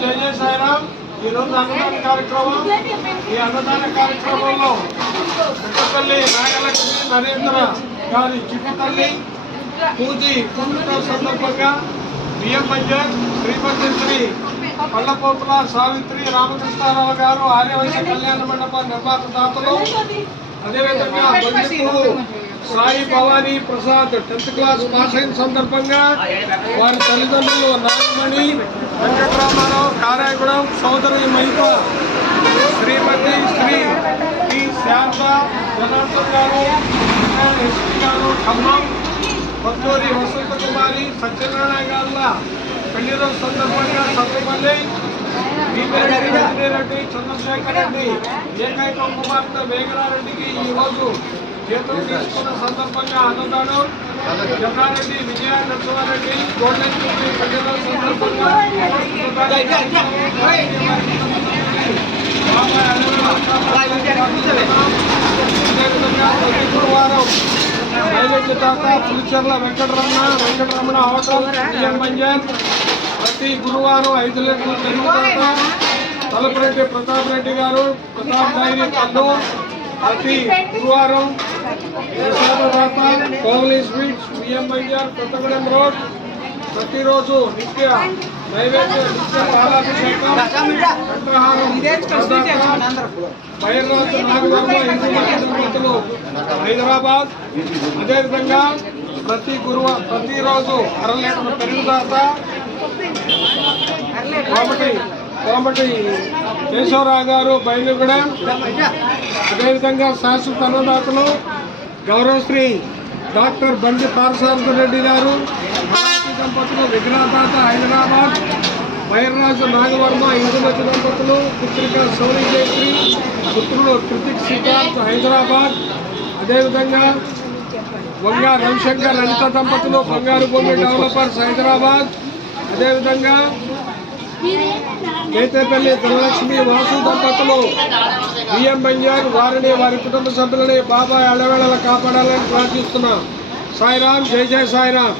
జై జై సాయిరామ్ ఈరోజు అన్నదాన కార్యక్రమం ఈ అన్నదాన కార్యక్రమంలో పుట్టపల్లి నాగలక్ష్మి నరేంద్ర గారి చిట్టు తల్లి పూజి పుట్టుక సందర్భంగా బియ్యం బడ్జెట్ శ్రీపతి శ్రీ పల్లపోపుల సావిత్రి రామకృష్ణారావు గారు ఆర్యవైశ్య కళ్యాణ మండప నిర్మాత దాతలు అదేవిధంగా Bandipuru Sai Bhavani Prasad tenth class pass అయిన సందర్భంగా వారి తల్లిదండ్రులు నాగమణి వెంకటరామారావు కారాయగూడెం సోదరి మహిత శ్రీమతి శ్రీ టి శాంత జనార్దన్ గారు ఎస్పీ గారు ఖమ్మం కొత్తూరి వసంత కుమారి సత్యనారాయణ గారుల పెళ్ళి రోజు సందర్భంగా సత్తుపల్లి రెడ్డి చంద్రశేఖర్ రెడ్డి ఏకైక కుమార్తె మేఘనారెడ్డికి ఈరోజు చేతులు తీసుకున్న సందర్భంగా అన్నదానం జగారెడ్డి విజయ నరసింహారెడ్డి గోల్డెన్ జూబ్లీ పెళ్ళి సందర్భంగా పులిచెర్ల వెంకటరమణ వెంకటరమణ హోటల్ బియ్యం బంజార్ ప్రతి గురువారం ఐదు లీటర్లు పెరుగు దాత తలపరెడ్డి ప్రతాప్ రెడ్డి గారు ప్రతాప్ డైరీ కళ్ళు ప్రతి గురువారం ప్రసాదదాత కోహ్లీ స్వీట్స్ బియ్యం కొత్తగూడెం రోడ్. ప్రతిరోజు నిత్య నైవేద్య నిత్య పాలాభిషేకం బైర్రాజు నాగవర్మ హిందూ మత హైదరాబాద్. అదేవిధంగా ప్రతి గురువ ప్రతిరోజు అర లీటర్ పెరుగుదాత కాబట్టి కాబట్టి కేశవరావు గారు బయలుగూడెం. అదేవిధంగా శాశ్వత అన్నదాతలు గౌరవశ్రీ డాక్టర్ బండి పారసారథ రెడ్డి గారు దంపతులు విఘ్నాథాత హైదరాబాద్ వైర్రాజు నాగవర్మ ఇందుమతి దంపతులు పుత్రిక సౌరి జయశ్రీ పుత్రుడు కృతిక్ సిద్ధార్థ్ హైదరాబాద్. అదేవిధంగా వంగ రవిశంకర్ లలిత దంపతులు బంగారు భూమి డెవలపర్స్ హైదరాబాద్. అదేవిధంగా కేతేపల్లి ధనలక్ష్మి వాసు దంపతులు బిఎం బంజార్ వారిని వారి కుటుంబ సభ్యులని బాబాయ్ అలవేళలా కాపాడాలని ప్రార్థిస్తున్నాం. సాయిరామ్ జై జై సాయిరామ్.